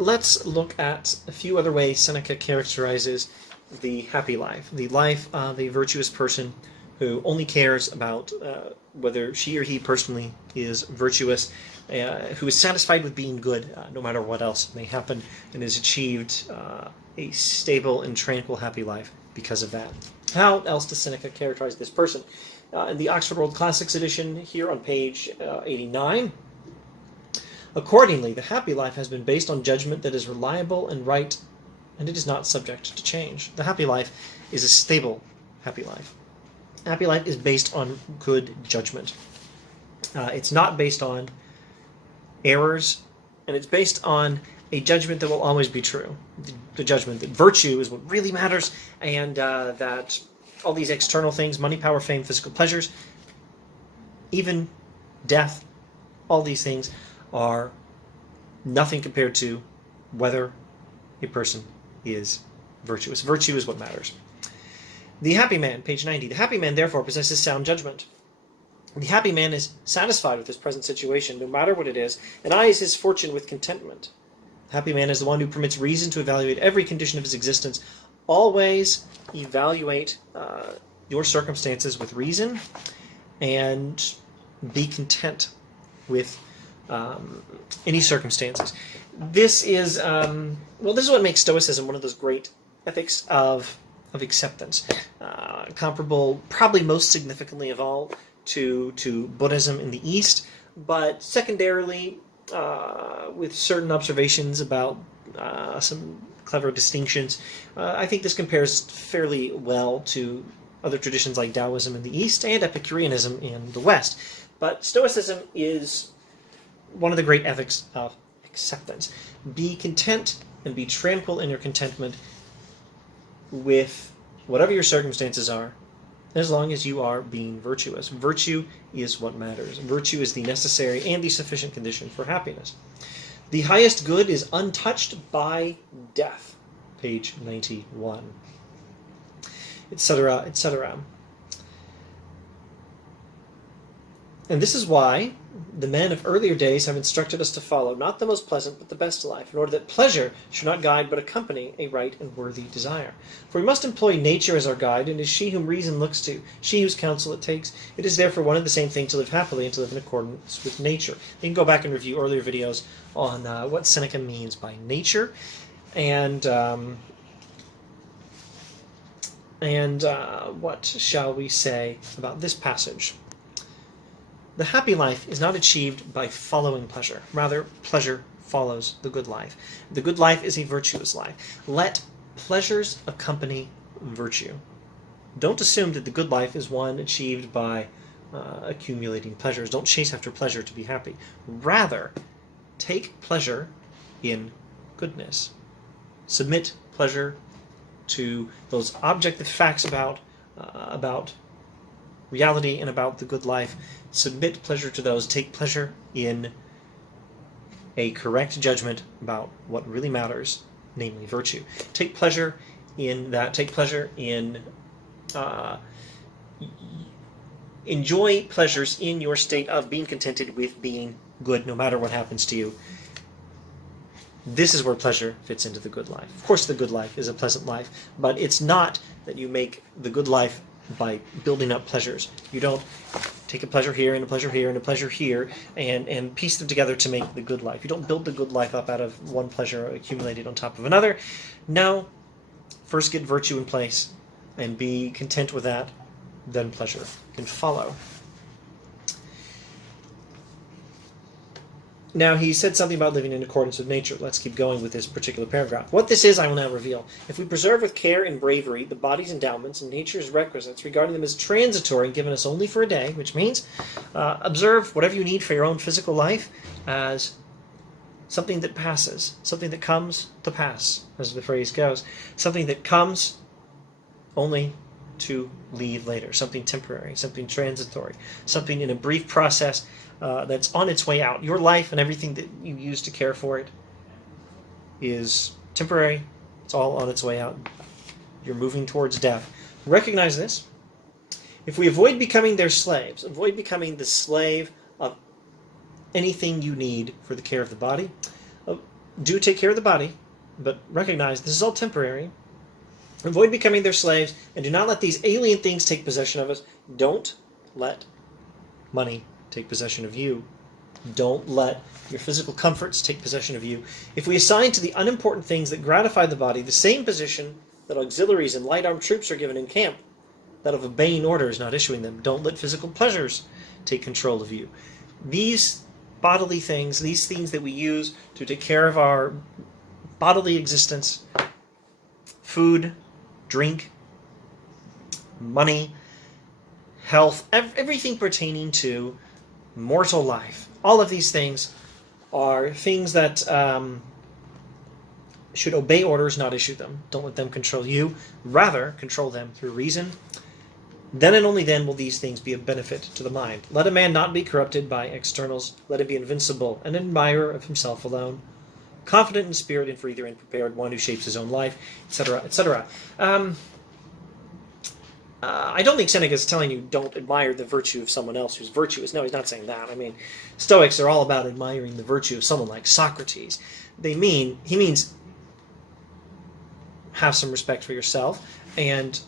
let's look at a few other ways Seneca characterizes the happy life, the life of a virtuous person who only cares about whether she or he personally is virtuous, who is satisfied with being good no matter what else may happen, and has achieved a stable and tranquil happy life because of that. How else does Seneca characterize this person? In the Oxford World Classics edition, here on page 89, accordingly, the happy life has been based on judgment that is reliable and right, and it is not subject to change. The happy life is a stable happy life. Happy life is based on good judgment. It's not based on errors, and it's based on a judgment that will always be true. The judgment that virtue is what really matters, and that all these external things, money, power, fame, physical pleasures, even death, all these things are nothing compared to whether a person is virtuous. Virtue is what matters. The happy man, page 90. The happy man, therefore, possesses sound judgment. The happy man is satisfied with his present situation, no matter what it is, and eyes his fortune with contentment. The happy man is the one who permits reason to evaluate every condition of his existence. Always evaluate your circumstances with reason, and be content with any circumstances. This is this is what makes Stoicism one of those great ethics of acceptance, comparable probably most significantly of all to Buddhism in the East, but secondarily with certain observations about some clever distinctions. I think this compares fairly well to other traditions like Taoism in the East and Epicureanism in the West. But Stoicism is one of the great ethics of acceptance. Be content and be tranquil in your contentment with whatever your circumstances are, as long as you are being virtuous. Virtue is what matters. Virtue is the necessary and the sufficient condition for happiness. The highest good is untouched by death, page 91, etc., etc. And this is why the men of earlier days have instructed us to follow not the most pleasant but the best life, in order that pleasure should not guide but accompany a right and worthy desire. For we must employ nature as our guide, and it is she whom reason looks to, she whose counsel it takes. It is therefore one and the same thing to live happily and to live in accordance with nature. You can go back and review earlier videos on what Seneca means by nature, and what shall we say about this passage? The happy life is not achieved by following pleasure. Rather, pleasure follows the good life. The good life is a virtuous life. Let pleasures accompany virtue. Don't assume that the good life is one achieved by accumulating pleasures. Don't chase after pleasure to be happy. Rather, take pleasure in goodness. Submit pleasure to those objective facts about reality and about the good life. Submit pleasure to those. Take pleasure in a correct judgment about what really matters, namely virtue. Take pleasure in that. Take pleasure in enjoy pleasures in your state of being contented with being good, no matter what happens to you. This is where pleasure fits into the good life. Of course, the good life is a pleasant life, but it's not that you make the good life by building up pleasures. You don't take a pleasure here and a pleasure here and a pleasure here and piece them together to make the good life. You don't build the good life up out of one pleasure accumulated on top of another. No, first get virtue in place and be content with that, then pleasure can follow. Now, he said something about living in accordance with nature. Let's keep going with this particular paragraph. What this is, I will now reveal. If we preserve with care and bravery the body's endowments and nature's requisites, regarding them as transitory and given us only for a day, which means observe whatever you need for your own physical life as something that passes, something that comes to pass, as the phrase goes, something that comes only to leave later, something temporary, something transitory, something in a brief process that's on its way out. Your life and everything that you use to care for it is temporary. It's all on its way out. You're moving towards death. Recognize this. If we avoid becoming their slaves, avoid becoming the slave of anything you need for the care of the body, Do take care of the body, but recognize this is all temporary. Avoid becoming their slaves, and do not let these alien things take possession of us. Don't let money take possession of you. Don't let your physical comforts take possession of you. If we assign to the unimportant things that gratify the body the same position that auxiliaries and light armed troops are given in camp, that of obeying orders, not issuing them, don't let physical pleasures take control of you. These bodily things, these things that we use to take care of our bodily existence, food, drink, money, health, everything pertaining to mortal life. All of these things are things that should obey orders, not issue them. Don't let them control you. Rather, control them through reason. Then and only then will these things be of benefit to the mind. Let a man not be corrupted by externals. Let him be invincible, an admirer of himself alone, confident in spirit and for either and prepared, one who shapes his own life, etc., etc. I don't think Seneca is telling you don't admire the virtue of someone else who's virtuous. No, he's not saying that. I mean, Stoics are all about admiring the virtue of someone like Socrates. He means have some respect for yourself and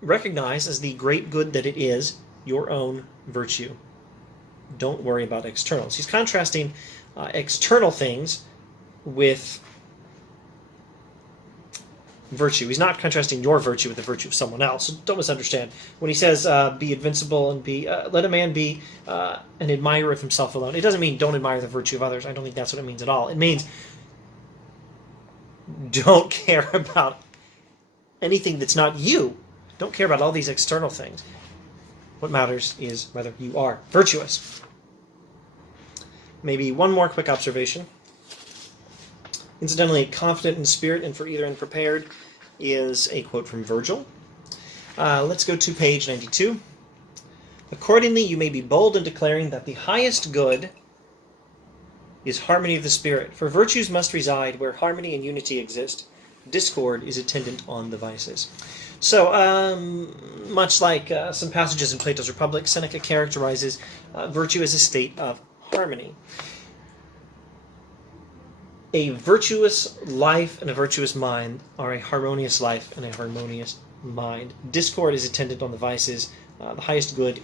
recognize as the great good that it is your own virtue. Don't worry about externals. He's contrasting external things with virtue. He's not contrasting your virtue with the virtue of someone else. So don't misunderstand. When he says be invincible and be let a man be an admirer of himself alone, it doesn't mean don't admire the virtue of others. I don't think that's what it means at all. It means don't care about anything that's not you. Don't care about all these external things. What matters is whether you are virtuous. Maybe one more quick observation. Incidentally, confident in spirit and for either and prepared is a quote from Virgil. Let's go to page 92. Accordingly, you may be bold in declaring that the highest good is harmony of the spirit, for virtues must reside where harmony and unity exist. Discord is attendant on the vices. So, much like some passages in Plato's Republic, Seneca characterizes virtue as a state of harmony. A virtuous life and a virtuous mind are a harmonious life and a harmonious mind. Discord is attendant on the vices. The highest good,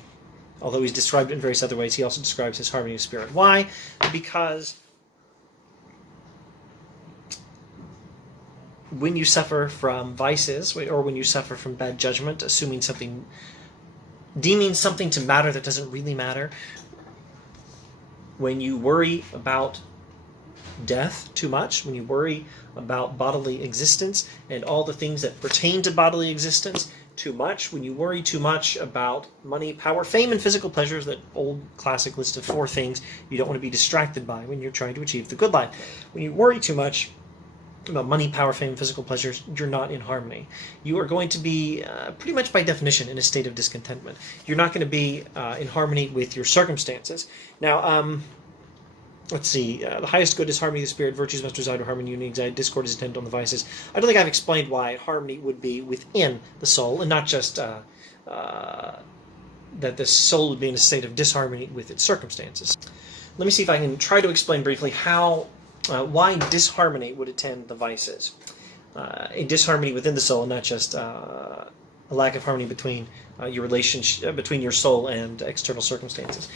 although he's described it in various other ways, he also describes his harmony of spirit. Why? Because when you suffer from vices, or when you suffer from bad judgment, deeming something to matter that doesn't really matter, when you worry about death too much, when you worry about bodily existence and all the things that pertain to bodily existence too much, when you worry too much about money, power, fame, and physical pleasures, that old classic list of 4 things you don't want to be distracted by when you're trying to achieve the good life. When you worry too much about money, power, fame, physical pleasures, you're not in harmony. You are going to be, pretty much by definition, in a state of discontentment. You're not going to be in harmony with your circumstances. Now, let's see. The highest good is harmony of the spirit. Virtues must reside where harmony, unity, anxiety, discord is attendant on the vices. I don't think I've explained why harmony would be within the soul, and not just that the soul would be in a state of disharmony with its circumstances. Let me see if I can try to explain briefly why disharmony would attend the vices. A disharmony within the soul, and not just a lack of harmony between your relationship, between your soul and external circumstances.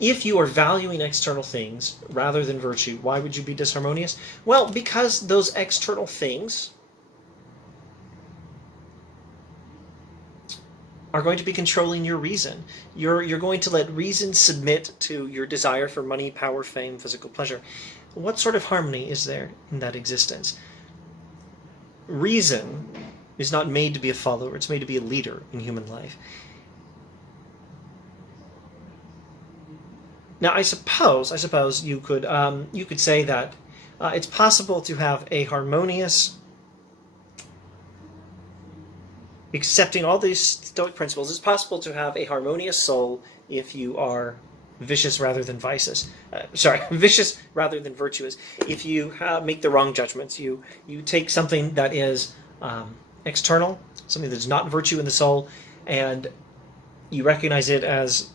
If you are valuing external things rather than virtue, why would you be disharmonious? Well, because those external things are going to be controlling your reason. You're going to let reason submit to your desire for money, power, fame, physical pleasure. What sort of harmony is there in that existence? Reason is not made to be a follower, it's made to be a leader in human life. Now, I suppose you could say that it's possible to have a harmonious, accepting all these Stoic principles, it's possible to have a harmonious soul if you are vicious rather than vicious rather than virtuous. If you make the wrong judgments, you take something that is external, something that's not virtue in the soul, and you recognize it as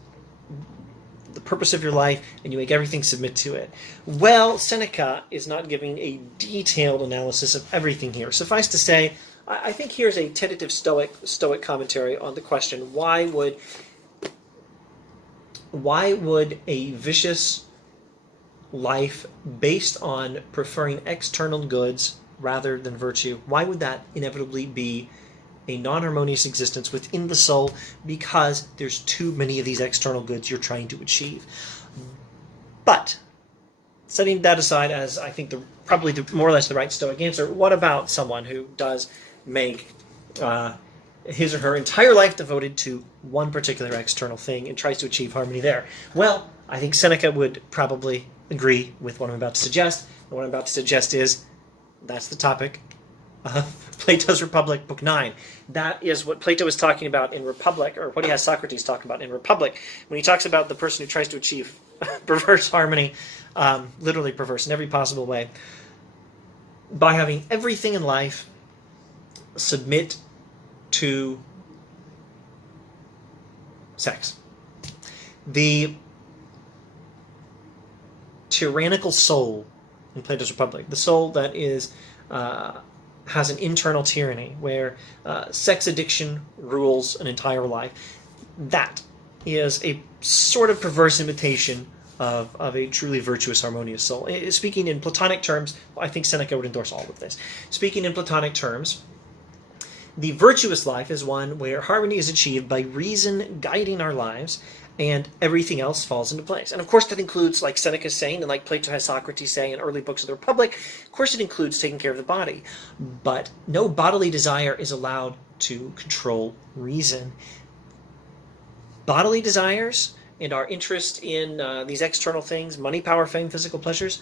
the purpose of your life, and you make everything submit to it. Well, Seneca is not giving a detailed analysis of everything here. Suffice to say, I think here's a tentative Stoic commentary on the question: why would a vicious life based on preferring external goods rather than virtue, why would that inevitably be a non-harmonious existence within the soul? Because there's too many of these external goods you're trying to achieve. But setting that aside as I think probably more or less the right Stoic answer, what about someone who does make his or her entire life devoted to one particular external thing and tries to achieve harmony there? Well, I think Seneca would probably agree with what I'm about to suggest. And what I'm about to suggest is that's the topic of Plato's Republic, Book 9. That is what Plato is talking about in Republic, or what he has Socrates talk about in Republic, when he talks about the person who tries to achieve perverse harmony, literally perverse in every possible way, by having everything in life submit to sex. The tyrannical soul in Plato's Republic, the soul that is has an internal tyranny where sex addiction rules an entire life, that is a sort of perverse imitation of a truly virtuous, harmonious soul. Speaking in Platonic terms, I think Seneca would endorse all of this. Speaking in Platonic terms, the virtuous life is one where harmony is achieved by reason guiding our lives, and everything else falls into place. And of course that includes, like Seneca is saying, and like Plato has Socrates saying in early books of the Republic, of course it includes taking care of the body. But no bodily desire is allowed to control reason. Bodily desires and our interest in these external things, money, power, fame, physical pleasures,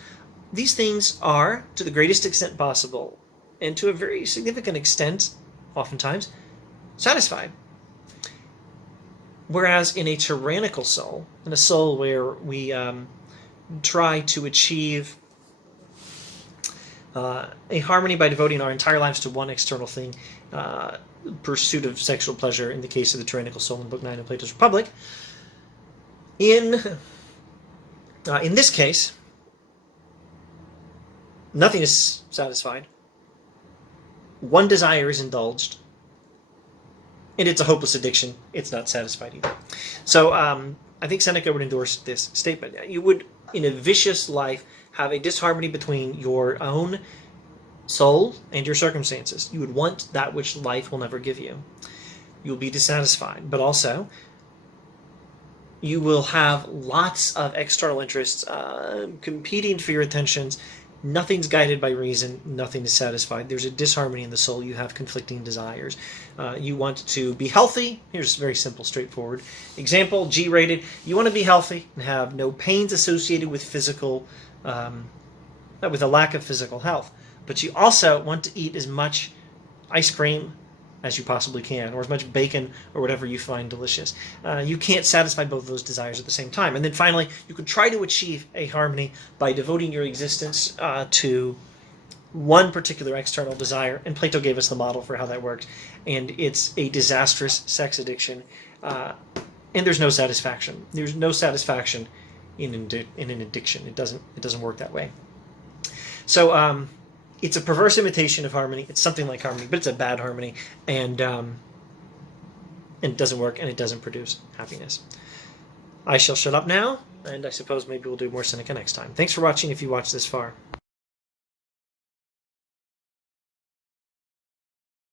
these things are, to the greatest extent possible, and to a very significant extent, oftentimes, satisfied. Whereas in a tyrannical soul, in a soul where we try to achieve a harmony by devoting our entire lives to one external thing, pursuit of sexual pleasure in the case of the tyrannical soul in Book 9 of Plato's Republic, in this case, nothing is satisfied. One desire is indulged, and it's a hopeless addiction. It's not satisfied either. So I think Seneca would endorse this statement. You would, in a vicious life, have a disharmony between your own soul and your circumstances. You would want that which life will never give you. You'll be dissatisfied, but also you will have lots of external interests competing for your attentions. Nothing's guided by reason. Nothing is satisfied. There's a disharmony in the soul. You have conflicting desires. You want to be healthy. Here's a very simple, straightforward example, G-rated. You want to be healthy and have no pains associated with with a lack of physical health. But you also want to eat as much ice cream as you possibly can, or as much bacon or whatever you find delicious. You can't satisfy both of those desires at the same time. And then finally, you could try to achieve a harmony by devoting your existence to one particular external desire, and Plato gave us the model for how that works, and it's a disastrous sex addiction, and there's no satisfaction. There's no satisfaction in an addiction. It doesn't work that way. So it's a perverse imitation of harmony. It's something like harmony, but it's a bad harmony, and it doesn't work, and it doesn't produce happiness. I shall shut up now, and I suppose maybe we'll do more Seneca next time. Thanks for watching if you watched this far.